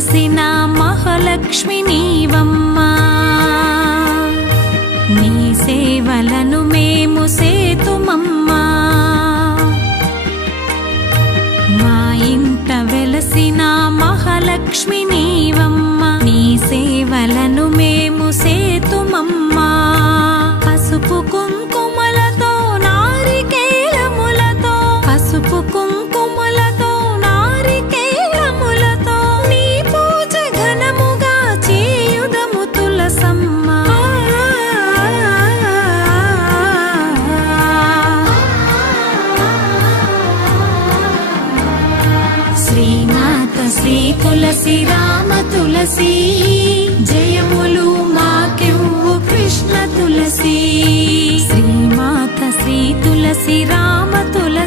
వెలసిన మహాలక్ష్మి నీవమ్మా నీ సేవలను మేము సేతుమమ్మా మా ఇంట వెలసిన మహాలక్ష్మి నీవమ్మా నీ సేవలను మేము సేతుమమ్మా పసుపు కుంకుమలతో నారికేలములతో పసుపు కుంకుమలతో నారికేలములతో నీ పూజ ఘనముగా చేయుదము తులసమ్మా శ్రీమాత శ్రీ తులసి రామ తులసి జయములు మాకెవ్వు కృష్ణ తులసి శ్రీమాత శ్రీ తులసి రామ తులసి